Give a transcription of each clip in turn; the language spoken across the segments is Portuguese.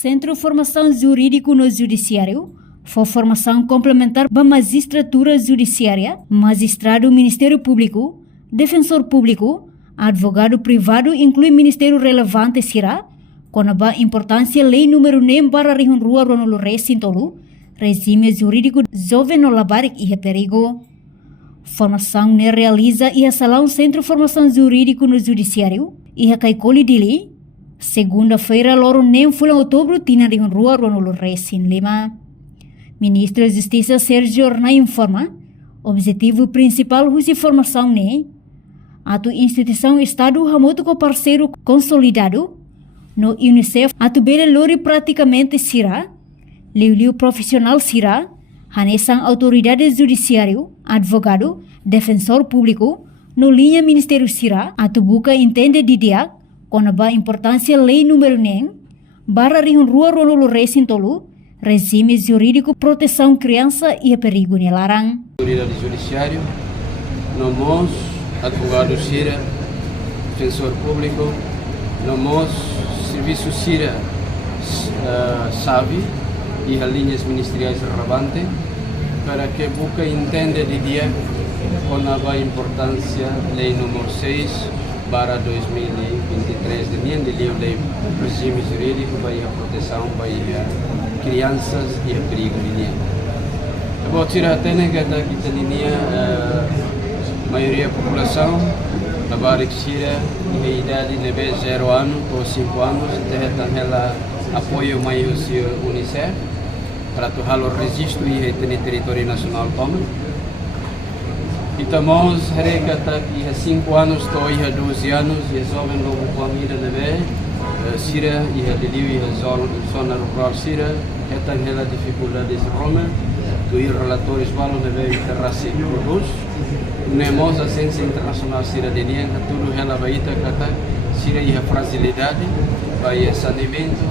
Centro Formação Jurídico no Judiciário foi formação complementar para magistratura judiciária, magistrado Ministério Público, defensor público, advogado privado inclui ministério relevante sira, com a importância lei número 9 para rua ronolo recintolu, regime jurídico jovem no labarik e perigo. Formação ne realiza e salão Centro Formação Jurídico no Judiciário e caicoli dili, segunda-feira loro nem fulan outubro tina rua ronolo recin lima. Ministro da Justiça Sérgio Ornai informa, objetivo principal da formação ne atu instituição Estado hamoto com parceiro consolidado no UNICEF atu bele lori praticamente sira, liu profissional sira, hanesan autoridade judiciário, advogado, defensor público, no linha Ministério sira, atu buka entende didiak, com a importância lei número 9, barra rua ronolo recintolu, regime jurídico proteção criança e perigo nelarang. Autoridade judiciário, nós, advogado sira, defensor público, nós, serviço sira, SAVI e as linhas ministeriais relevantes, para que buca entenda de dia com a importância lei número 6 para 2023 de linha de lei regime jurídico para a proteção para crianças e a perigo de linha. Eu vou tirar até que kita linha maioria da população da Barik Sira e a idade de 0 anos ou 5 anos tem ela apoio maior do UNICEF para tornar o registro e ter território nacional comum. E estamos que há 5 anos estou há 12 anos e jovem logo com a vida de Sira e a Liliu e a zona rural Sira tem ela dificuldades de Roma do relatórios valor de terrasse produz. Nemos a Agência Internacional Sira de Linha, tudo ela vai kata Sira e a fragilidade, vai a saneamento,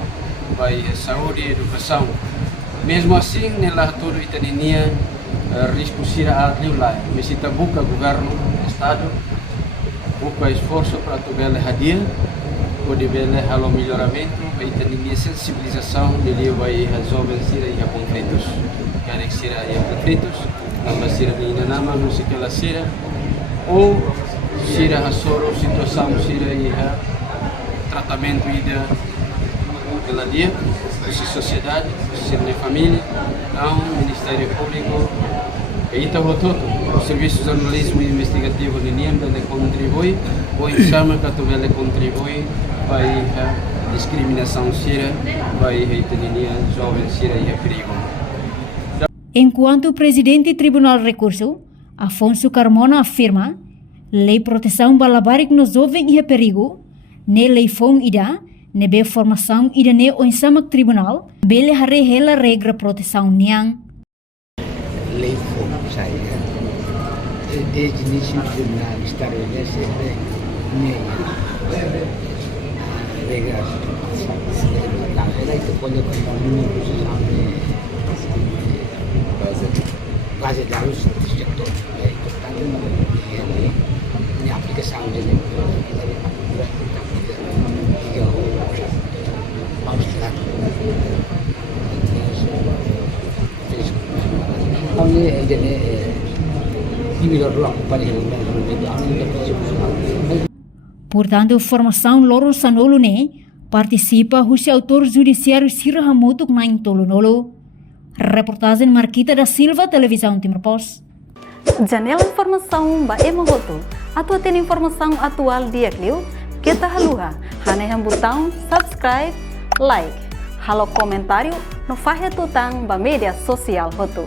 vai a saúde e educação. Mesmo assim, nela tudo italiania risco Sira a lá, mas se buca governo, Estado, buca esforço para tu bela hadir, pode bela halo melhoramento, vai italiania sensibilização de livro vai a jovens Sira e a conflitos, querem Sira e a conflitos. Nama Sira de Inanama, música Sira, ou Sira Hasoro, situação Sira e tratamento da dia, da sociedade, da família, não, Ministério Público, e o Serviço de Jornalismo Investigativo de Niemda contribui, ou chama que ele contribui para a discriminação Sira, para a jovem Sira e a perigo. Enquanto o presidente do Tribunal Recurso, Afonso Carmona, afirma, lei proteção balabarik no jovem e perigo, ne lei fong ida, nebe formação ida ne oinsamak tribunal, bele hare hela regra proteção niang. Lei fong saya, desde início do tribunal estabelece regras, ela itu pode base dados do setor, portanto, a aplicação dele Portanto, formação loro sanolo ne participa o autor judiciário Sira Hamutuk na Intolonolo. Reportagem Marquita da Silva, Televisão Timor Post. Janela informação ba emogoto. Atua tem informação atual dia kliu. Kita haluha. Haneham botão subscribe, like. Halo comentário no faixa tutang ba media sosial hotu.